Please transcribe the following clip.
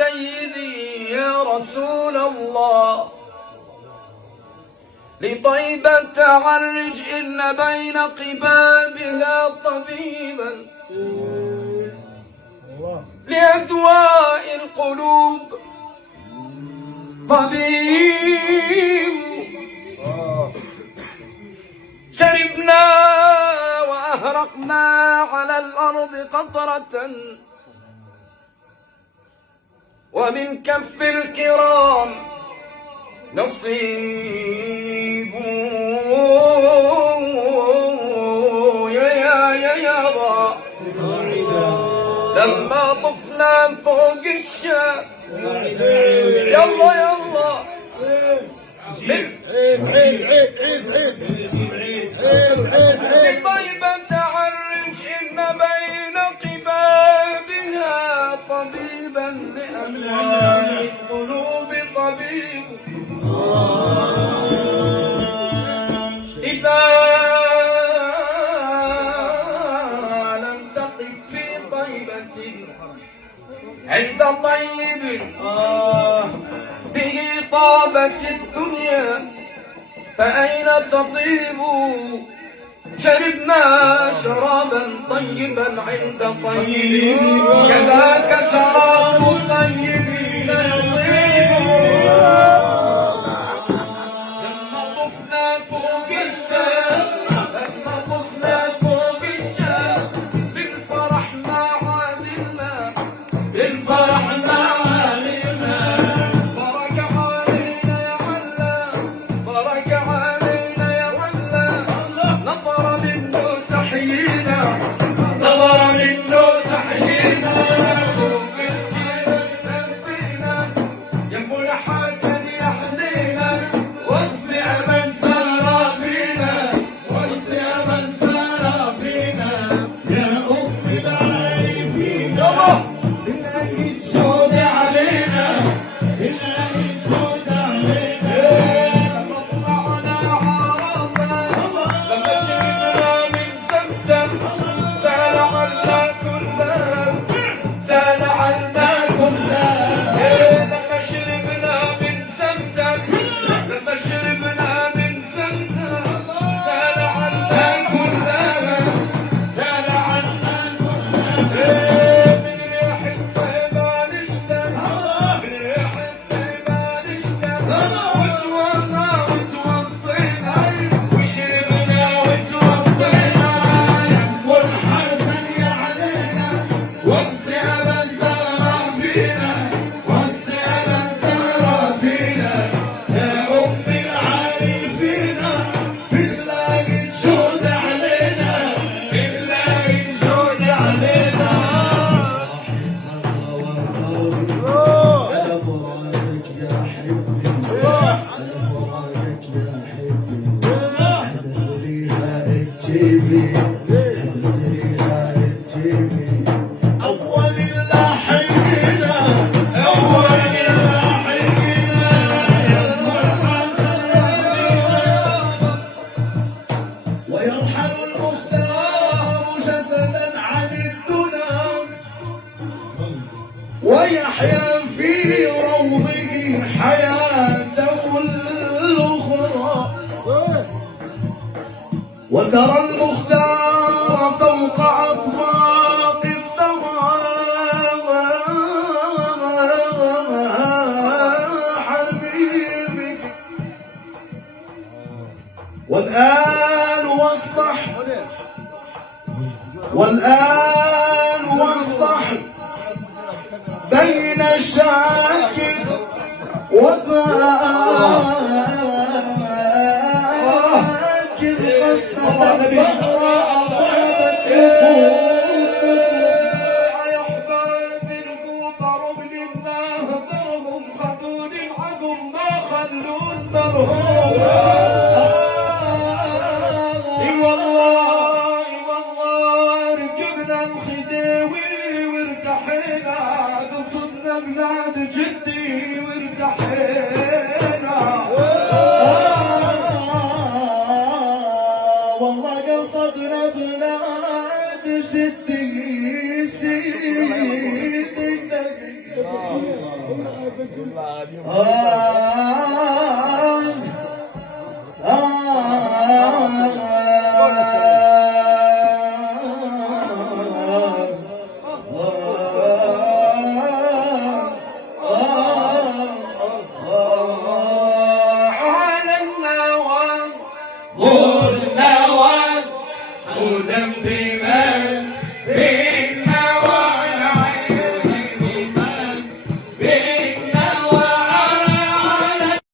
سيدي يا رسول الله لطيبة عرج إن بين قبابها طبيبا لأدواء القلوب طبيب شربنا وأهرقنا على الأرض قطرة ومن كف الكرام نصيب يا لما طفنا فوق الشام يلا لطيبة تعرج إن بين قبابها طبيبا لأموال القلوب طبيب إذا لم تقف في طيبة عند طيب به طابت الدنيا فأين تطيب شربنا شرابا طيبا عند طيب كذاك شراب الطيبين يطيب لما طفنا فوق الشام بالفرح ما عادلنا ويرحل المختار جسدا عن الدنا ويحيا في روضه حياته الأخرى وترى المختار فوق أطباق حبيبي والآن والصحب بين شاكر وباكر قصة الظهر أطابت يا أحبابي القوطر بالله ضرهم خذون العقم ما خلون درهم بلاد جدي وارتحينا والله قصدنا بلاد جدي سيدنا على النوى والنوى ودم